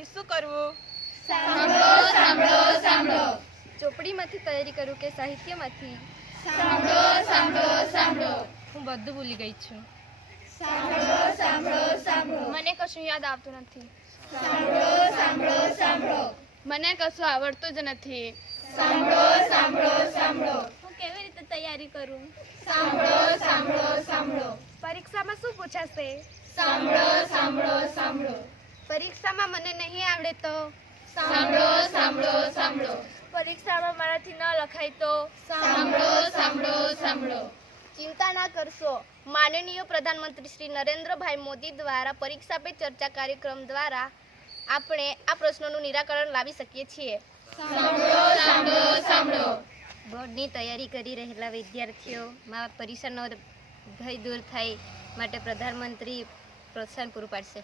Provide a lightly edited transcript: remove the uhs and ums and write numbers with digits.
પછી શું કરવું? સાંભળો સાંભળો સાંભળો. ચોપડીમાંથી તૈયારી કરું કે સાહિત્યમાંથી? સાંભળો સાંભળો સાંભળો. હું બધું ભૂલી ગઈ છું. સાંભળો સાંભળો સાંભળો. મને કશું યાદ આવતું નથી. સાંભળો સાંભળો સાંભળો. મને કશું આવડતું જ નથી. સાંભળો સાંભળો સાંભળો. હું કેવી રીતે તૈયારી કરું? સાંભળો સાંભળો સાંભળો. પરીક્ષામાં શું પૂછાશે? સાંભળો સાંભળો સાંભળો. પરીક્ષામાં મને નહીં આવડે તો? સાંભળો સાંભળો સાંભળો. પરીક્ષામાં મારાથી ન લખાય તો? સાંભળો સાંભળો સાંભળો. ચિંતા ના કરશો. માનનીય પ્રધાનમંત્રી શ્રી નરેન્દ્રભાઈ મોદી દ્વારા પરીક્ષા પે ચર્ચા કાર્યક્રમ દ્વારા આપણે આ પ્રશ્નોનું નિરાકરણ લાવી શકીએ છીએ. સાંભળો સાંભળો સાંભળો. બોર્ડની તૈયારી કરી રહેલા વિદ્યાર્થીઓમાં પરીક્ષાનો ભય દૂર થાય માટે પ્રધાનમંત્રી પ્રોત્સાહન પૂરું પાડશે.